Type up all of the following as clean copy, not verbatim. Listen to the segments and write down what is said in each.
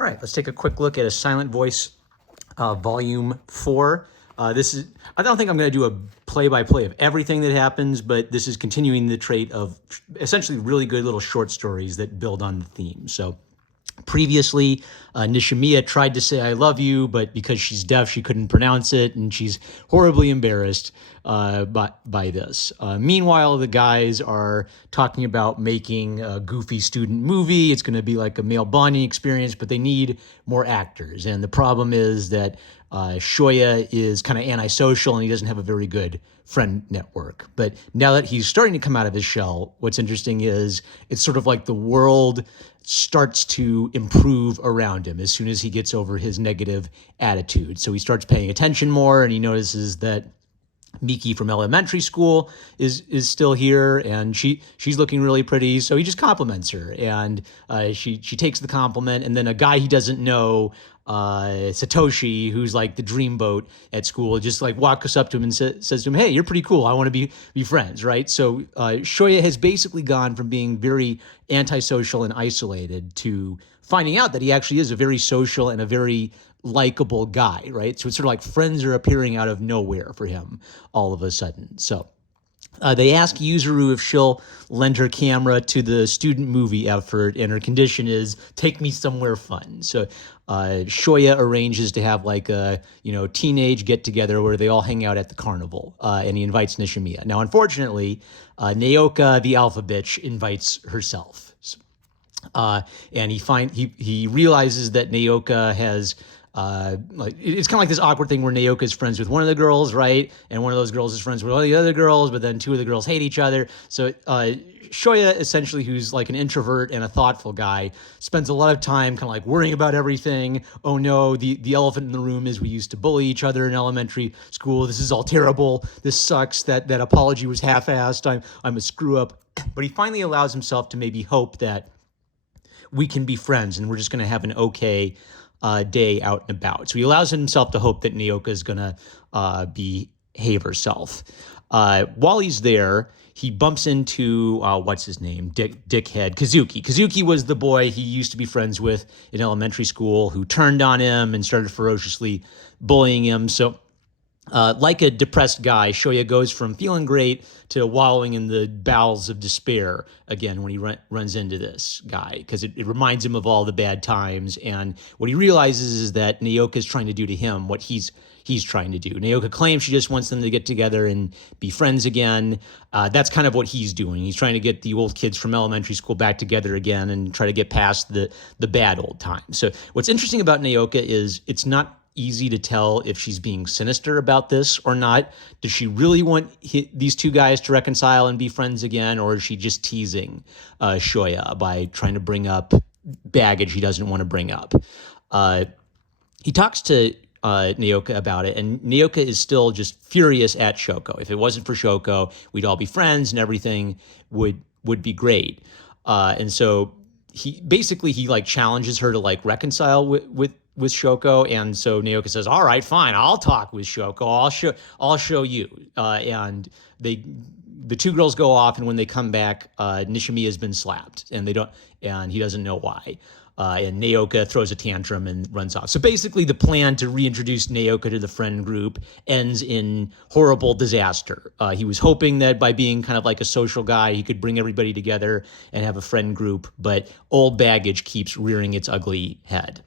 All right, let's take a quick look at A Silent Voice, Volume 4. I don't think I'm going to do a play-by-play of everything that happens, but this is continuing the trait of essentially really good little short stories that build on the theme. So previously, Nishimiya tried to say "I love you," but because she's deaf, she couldn't pronounce it, and she's horribly embarrassed by this. Meanwhile, the guys are talking about making a goofy student movie. It's going to be like a male bonding experience, but they need more actors. And the problem is that Shoya is kind of antisocial, and he doesn't have a very good friend network. But now that he's starting to come out of his shell, what's interesting is it's sort of like the world starts to improve around him as soon as he gets over his negative attitude. So he starts paying attention more, and he notices that Miki from elementary school is still here, and she's looking really pretty. So he just compliments her, and she takes the compliment. And then a guy he doesn't know, Satoshi, who's like the dreamboat at school, just like walks up to him and says to him, "Hey, you're pretty cool. I want to be friends," right? So Shoya has basically gone from being very antisocial and isolated to finding out that he actually is a very social and a very likable guy, right? So it's sort of like friends are appearing out of nowhere for him all of a sudden. So they ask Yuzuru if she'll lend her camera to the student movie effort, and her condition is take me somewhere fun. So Shoya arranges to have like a teenage get together where they all hang out at the carnival, and he invites Nishimiya. Now, unfortunately, Naoka, the alpha bitch, invites herself, and he realizes that Naoka has. It's kind of like this awkward thing where Naoka is friends with one of the girls, right? And one of those girls is friends with all the other girls, but then two of the girls hate each other. So Shoya, essentially, who's like an introvert and a thoughtful guy, spends a lot of time kind of like worrying about everything. Oh no, the elephant in the room is we used to bully each other in elementary school. This is all terrible. This sucks. That apology was half-assed. I'm a screw up. But he finally allows himself to maybe hope that we can be friends and we're just going to have an okay day out and about. So he allows himself to hope that Naoka is going to behave herself. While he's there, he bumps into, what's his name? Dickhead, Kazuki. Kazuki was the boy he used to be friends with in elementary school who turned on him and started ferociously bullying him. So like a depressed guy, Shoya goes from feeling great to wallowing in the bowels of despair again when he runs into this guy, because it reminds him of all the bad times. And what he realizes is that Naoka is trying to do to him what he's trying to do. Naoka claims she just wants them to get together and be friends again. That's kind of what he's doing. He's trying to get the old kids from elementary school back together again and try to get past the bad old times. So what's interesting about Naoka is it's not easy to tell if she's being sinister about this or not. Does she really want these two guys to reconcile and be friends again, or is she just teasing Shoya by trying to bring up baggage he doesn't want to bring up? He talks to Naoka about it, and Naoka is still just furious at Shoko. If it wasn't for Shoko, we'd all be friends and everything would be great. And so he like challenges her to like reconcile with Shoko, and so Naoka says, "All right, fine, I'll talk with Shoko. I'll show you." And the two girls go off, and when they come back, Nishimiya has been slapped, and he doesn't know why. And Naoka throws a tantrum and runs off. So basically, the plan to reintroduce Naoka to the friend group ends in horrible disaster. He was hoping that by being kind of like a social guy, he could bring everybody together and have a friend group, but old baggage keeps rearing its ugly head.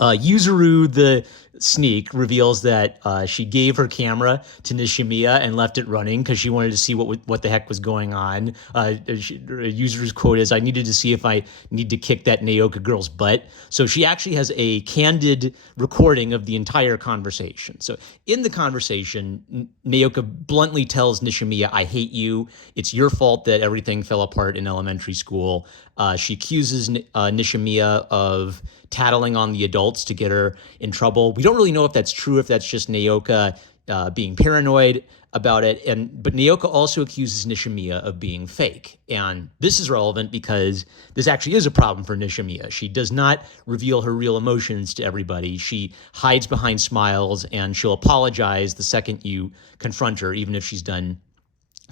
Yuzuru the sneak reveals that she gave her camera to Nishimiya and left it running because she wanted to see what the heck was going on. Yuzuru's quote is, "I needed to see if I need to kick that Naoka girl's butt." So she actually has a candid recording of the entire conversation. So in the conversation, Naoka bluntly tells Nishimiya, "I hate you. It's your fault that everything fell apart in elementary school." She accuses Nishimiya of tattling on the adults to get her in trouble. We don't really know if that's true, if that's just Naoka being paranoid about it. But Naoka also accuses Nishimiya of being fake. And this is relevant because this actually is a problem for Nishimiya. She does not reveal her real emotions to everybody. She hides behind smiles, and she'll apologize the second you confront her, even if she's done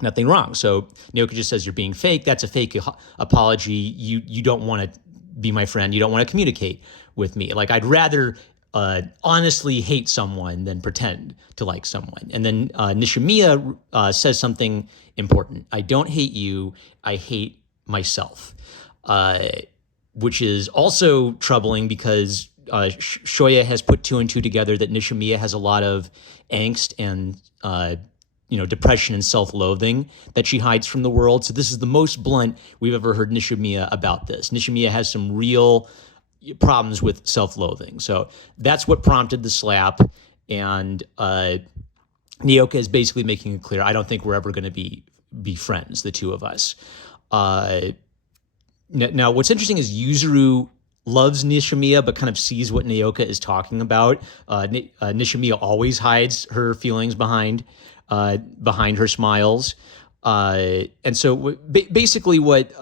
nothing wrong. So Naoka just says, "You're being fake. That's a fake apology. You don't want to be my friend. You don't want to communicate with me. Like I'd rather honestly hate someone than pretend to like someone. And then Nishimiya says something important. I don't hate you. I hate myself, which is also troubling because Shoya has put two and two together that Nishimiya has a lot of angst and depression and self-loathing that she hides from the world. So this is the most blunt we've ever heard Nishimiya about this. Nishimiya has some real problems with self-loathing. So that's what prompted the slap. And Nyoka is basically making it clear, I don't think we're ever going to be friends, the two of us. Now, what's interesting is Yuzuru loves Nishimiya, but kind of sees what Nyoka is talking about. Nishimiya always hides her feelings behind her smiles. And so basically what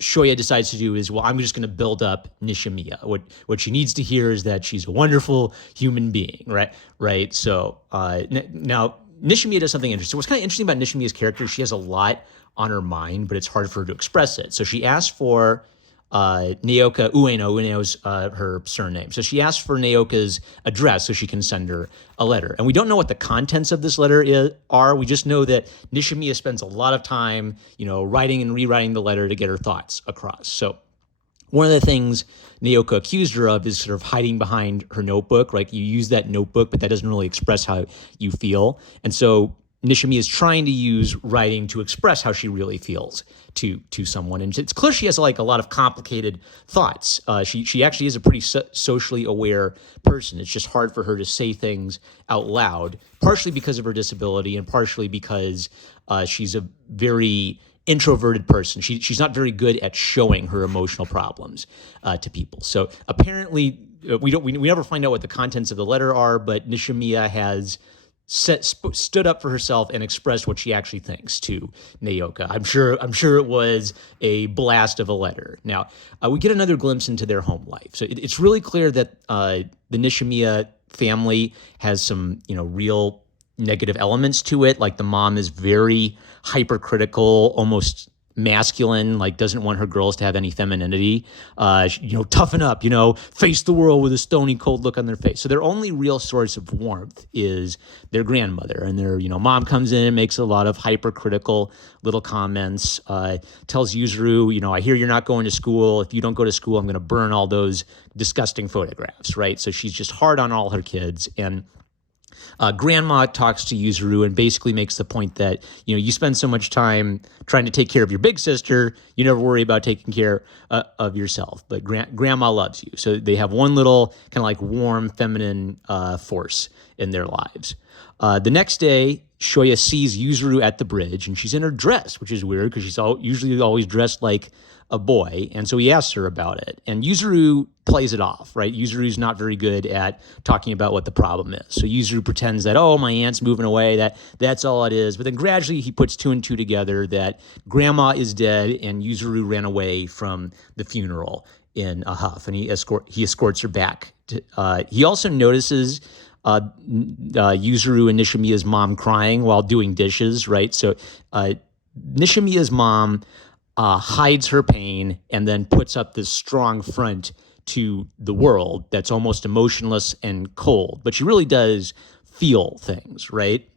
Shoya decides to do is, well, I'm just going to build up Nishimiya. What she needs to hear is that she's a wonderful human being, right? So now Nishimiya does something interesting. What's kind of interesting about Nishimiya's character, she has a lot on her mind, but it's hard for her to express it. So she asked for Nyoka Ueno. Ueno's her surname. So she asked for Nyoka's address so she can send her a letter. And we don't know what the contents of this letter are. We just know that Nishimiya spends a lot of time, writing and rewriting the letter to get her thoughts across. So one of the things Nyoka accused her of is sort of hiding behind her notebook. Like you use that notebook, but that doesn't really express how you feel. And so Nishimiya is trying to use writing to express how she really feels to someone. And it's clear she has like a lot of complicated thoughts. She actually is a pretty socially aware person. It's just hard for her to say things out loud, partially because of her disability and partially because she's a very introverted person. She's not very good at showing her emotional problems to people. So apparently we never find out what the contents of the letter are, but Nishimiya has stood up for herself and expressed what she actually thinks to Nyoka. I'm sure it was a blast of a letter. Now, we get another glimpse into their home life. So it's really clear that the Nishimiya family has some, real negative elements to it. Like the mom is very hypercritical, almost masculine, like doesn't want her girls to have any femininity, toughen up, face the world with a stony cold look on their face. So their only real source of warmth is their grandmother, and their, mom comes in and makes a lot of hypercritical little comments, tells Yuzuru, I hear you're not going to school. If you don't go to school, I'm going to burn all those disgusting photographs, right? So she's just hard on all her kids. And Grandma talks to Yuzuru and basically makes the point that, you spend so much time trying to take care of your big sister, you never worry about taking care of yourself. But Grandma loves you. So they have one little kind of like warm feminine force in their lives. The next day, Shoya sees Yuzuru at the bridge, and she's in her dress, which is weird because she's usually always dressed like a boy. And so he asks her about it. And Yuzuru plays it off, right? Yuzuru's not very good at talking about what the problem is. So Yuzuru pretends that, my aunt's moving away, that's all it is. But then gradually he puts two and two together that Grandma is dead and Yuzuru ran away from the funeral in a huff, and he escorts her back. He also notices Yuzuru and Nishimiya's mom crying while doing dishes, right? So Nishimiya's mom hides her pain and then puts up this strong front to the world that's almost emotionless and cold, but she really does feel things, right?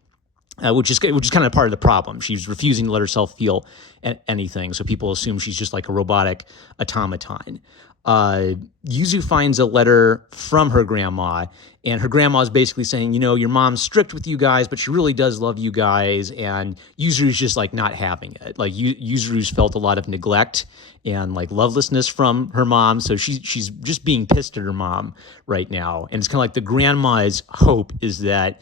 Which is kind of part of the problem. She's refusing to let herself feel anything, so people assume she's just like a robotic automaton. Yuzu finds a letter from her grandma, and her grandma is basically saying, your mom's strict with you guys, but she really does love you guys, and Yuzuru's just like not having it. Like Yuzuru's felt a lot of neglect and like lovelessness from her mom, so she's just being pissed at her mom right now. And it's kind of like the grandma's hope is that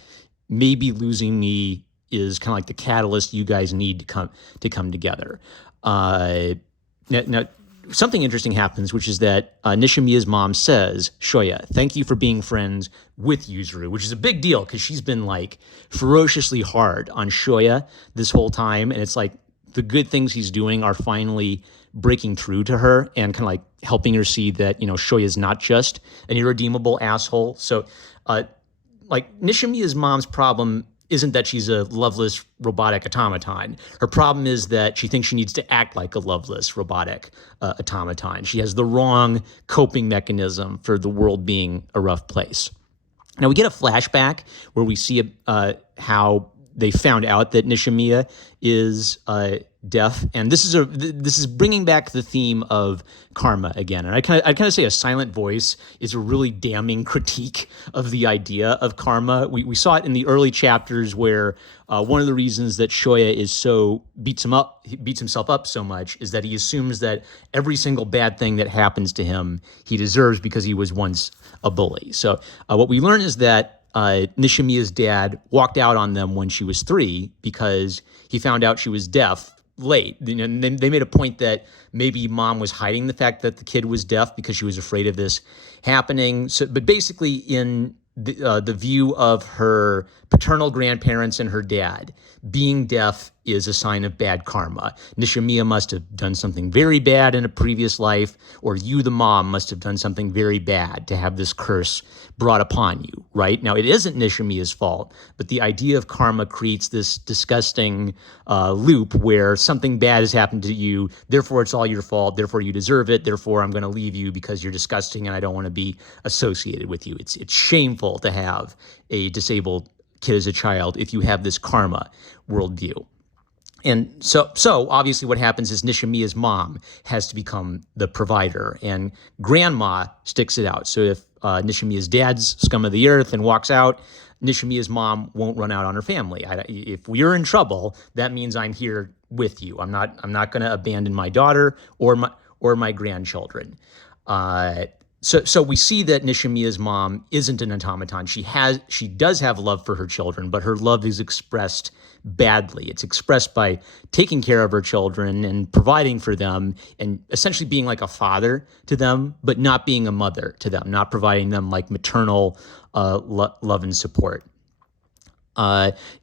maybe losing me is kind of like the catalyst you guys need to come together. Now, something interesting happens, which is that Nishimiya's mom says, Shoya, thank you for being friends with Yuzuru, which is a big deal because she's been like ferociously hard on Shoya this whole time. And it's like the good things he's doing are finally breaking through to her and kind of like helping her see that, Shoya is not just an irredeemable asshole. So like Nishimiya's mom's problem isn't that she's a loveless robotic automaton. Her problem is that she thinks she needs to act like a loveless robotic automaton. She has the wrong coping mechanism for the world being a rough place. Now we get a flashback where we see how they found out that Nishimiya is deaf, and this is bringing back the theme of karma again. And I'd kind of say a silent voice is a really damning critique of the idea of karma. We saw it in the early chapters where one of the reasons that Shoya is so beats himself up so much is that he assumes that every single bad thing that happens to him he deserves because he was once a bully. So what we learn is that Nishimiya's dad walked out on them when she was 3 because he found out she was deaf late. And they made a point that maybe mom was hiding the fact that the kid was deaf because she was afraid of this happening. So, but basically, in the view of her paternal grandparents and her dad, being deaf is a sign of bad karma. Nishimiya must have done something very bad in a previous life, or you, the mom, must have done something very bad to have this curse brought upon you, right? Now, it isn't Nishimiya's fault, but the idea of karma creates this disgusting loop where something bad has happened to you, therefore it's all your fault, therefore you deserve it, therefore I'm going to leave you because you're disgusting and I don't want to be associated with you. It's shameful to have a disabled kid as a child if you have this karma worldview. And so obviously what happens is Nishimiya's mom has to become the provider, and grandma sticks it out. So if Nishimiya's dad's scum of the earth and walks out, Nishimiya's mom won't run out on her family. If we're in trouble, that means I'm here with you. I'm not going to abandon my daughter or my grandchildren. So we see that Nishimiya's mom isn't an automaton. She does have love for her children, but her love is expressed badly. It's expressed by taking care of her children and providing for them and essentially being like a father to them, but not being a mother to them, not providing them like maternal love and support.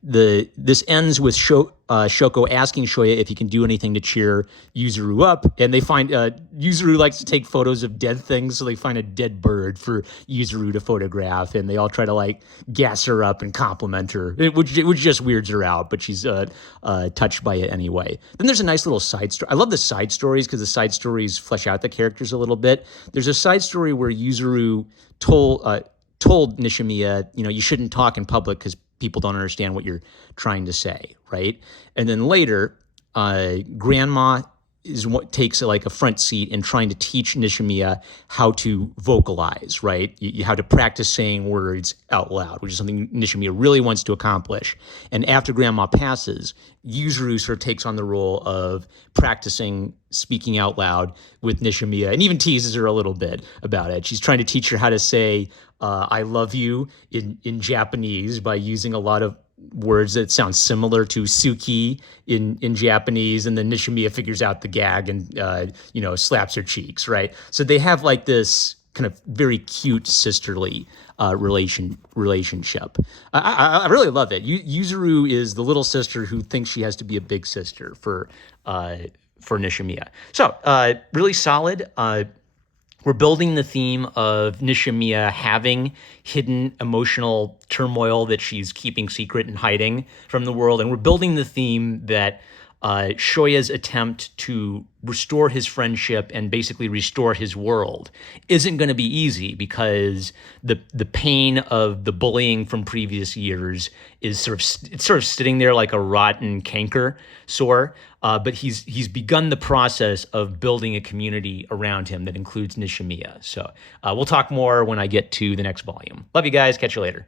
This ends with Shoko asking Shoya if he can do anything to cheer Yuzuru up, and they find Yuzuru likes to take photos of dead things, so they find a dead bird for Yuzuru to photograph, and they all try to like gas her up and compliment her, which just weirds her out, but she's touched by it anyway. Then there's a nice little side story. I love the side stories because the side stories flesh out the characters a little bit. There's a side story where Yuzuru told Nishimiya, you shouldn't talk in public because people don't understand what you're trying to say, right? And then later, grandma is what takes like a front seat in trying to teach Nishimiya how to vocalize, right? How to practice saying words out loud, which is something Nishimiya really wants to accomplish. And after grandma passes, Yuzuru sort of takes on the role of practicing speaking out loud with Nishimiya and even teases her a little bit about it. She's trying to teach her how to say, I love you in Japanese by using a lot of words that sound similar to Suki in Japanese, and then Nishimiya figures out the gag and slaps her cheeks, right? So they have like this kind of very cute sisterly relationship. I really love it. Yuzuru is the little sister who thinks she has to be a big sister for Nishimiya. So really solid. We're building the theme of Nishimiya having hidden emotional turmoil that she's keeping secret and hiding from the world. And we're building the theme that Shoya's attempt to restore his friendship and basically restore his world isn't going to be easy because the pain of the bullying from previous years is sort of sitting there like a rotten canker sore. But he's begun the process of building a community around him that includes Nishimiya. So we'll talk more when I get to the next volume. Love you guys. Catch you later.